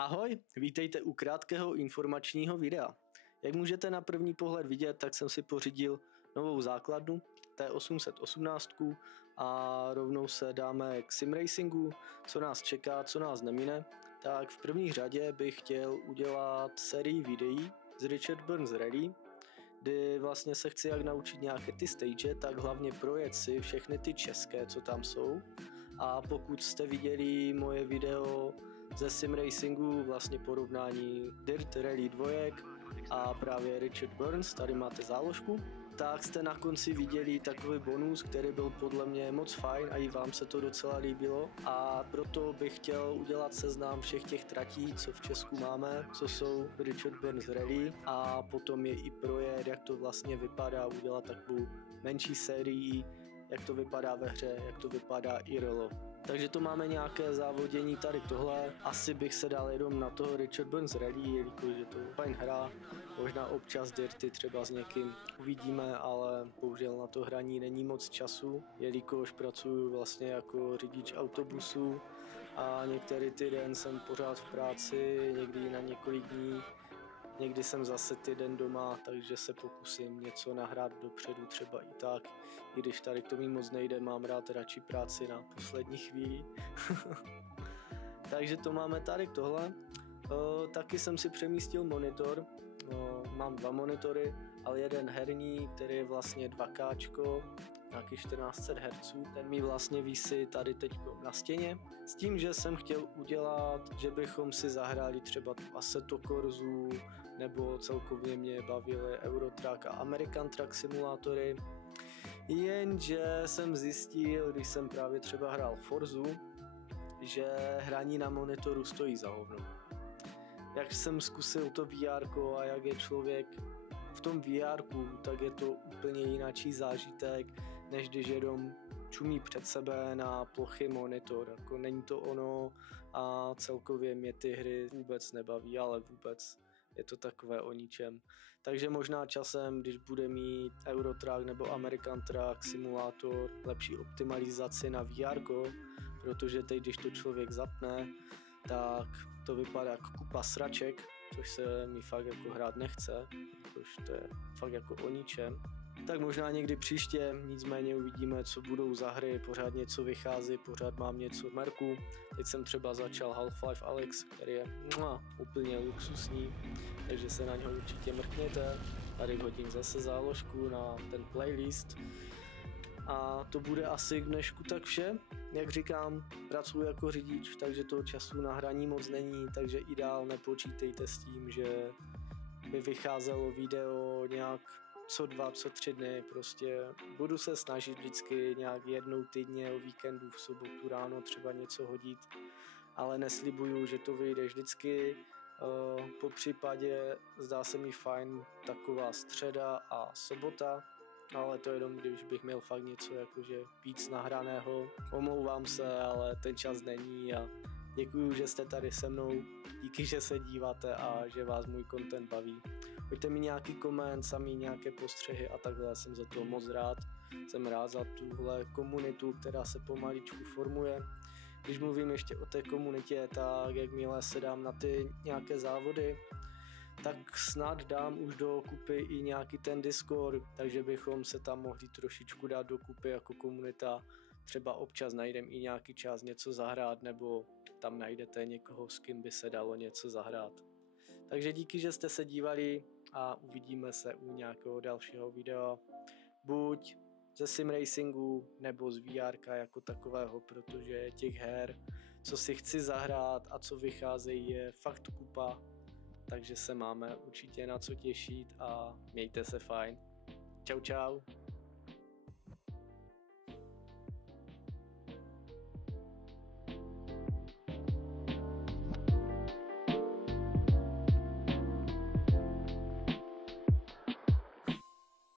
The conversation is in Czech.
Ahoj, vítejte u krátkého informačního videa. Jak můžete na první pohled vidět, tak jsem si pořídil novou základnu T818 a rovnou se dáme k simracingu, co nás čeká, co nás nemine. Tak v první řadě bych chtěl udělat sérii videí z Richard Burns Rally, kdy vlastně se chci jak naučit nějaké ty stage, tak hlavně projet si všechny ty české, co tam jsou. A pokud jste viděli moje video ze simracingu, vlastně porovnání Dirt Rally 2 a právě Richard Burns, tady máte záložku, tak jste na konci viděli takový bonus, který byl podle mě moc fajn a i vám se to docela líbilo, a proto bych chtěl udělat seznam všech těch tratí, co v Česku máme, co jsou Richard Burns Rally, a potom je i projet, jak to vlastně vypadá, udělat takovou menší sérii, jak to vypadá ve hře, jak to vypadá IRL. Takže to máme nějaké závodění tady tohle. Asi bych se dal jenom na toho Richard Burns Rally, jelikož je to fajn hra. Možná občas dirty třeba s někým uvidíme, ale bohužel na to hraní není moc času, jelikož pracuji vlastně jako řidič autobusu a některý týden jsem pořád v práci, někdy na několik dní. Někdy jsem zase týden doma, takže se pokusím něco nahrát dopředu, třeba i tak. I když tady to mi moc nejde, mám rád radši práci na poslední chvíli. Takže to máme tady tohle. Taky jsem si přemístil monitor. Mám dva monitory, ale jeden herní, který je vlastně 2K, nějaký 1400 Hz, ten mi vlastně visí tady teď na stěně. S tím, že jsem chtěl udělat, že bychom si zahráli třeba tu Assetto Corsu, nebo celkově mě bavily Eurotrack a American Truck simulátory. Jenže jsem zjistil, když jsem právě třeba hrál Forzu, že hraní na monitoru stojí za hovno. Jak jsem zkusil to VR a jak je člověk v tom VR, tak je to úplně jináčí zážitek, než když jenom čumí před sebe na plochý monitor. Jako není to ono a celkově mě ty hry vůbec nebaví, ale vůbec je to takové o ničem. Takže možná časem, když bude mít Eurotrack nebo American Truck simulátor lepší optimalizaci na VR, protože teď, když to člověk zapne, tak to vypadá jako kupa sraček, což se mi fakt jako hrát nechce, protože to je fakt jako o ničem. Tak možná někdy příště, nicméně uvidíme, co budou za hry, pořád něco vychází, pořád mám něco v merku. Teď jsem třeba začal Half-Life Alyx, který je úplně luxusní, takže se na něho určitě mrkněte. Tady hodím zase záložku na ten playlist. A to bude asi k dnešku tak vše. Jak říkám, pracuji jako řidič, takže toho času na hraní moc není, takže ideál nepočítejte s tím, že by vycházelo video nějak co 2, co 3 dny, prostě budu se snažit vždycky nějak jednou týdně o víkendu v sobotu ráno třeba něco hodit, ale neslibuju, že to vyjde vždycky. Po případě zdá se mi fajn taková středa a sobota, ale to jenom když bych měl fakt něco jakože víc nahraného. Omlouvám se, ale ten čas není a děkuju, že jste tady se mnou, díky, že se díváte a že vás můj content baví. Pojďte mi nějaký koment, sami nějaké postřehy a takhle, jsem za to moc rád. Jsem rád za tuhle komunitu, která se pomaličku formuje. Když mluvím ještě o té komunitě, tak jakmile se dám na ty nějaké závody, tak snad dám už dokupy i nějaký ten Discord, takže bychom se tam mohli trošičku dát dokupy jako komunita. Třeba občas najdem i nějaký čas něco zahrát, nebo tam najdete někoho, s kým by se dalo něco zahrát. Takže díky, že jste se dívali a uvidíme se u nějakého dalšího videa. Buď ze simracingu nebo z VR jako takového, protože těch her, co si chci zahrát a co vycházejí, je fakt kupa. Takže se máme určitě na co těšit a mějte se fajn. Čau čau.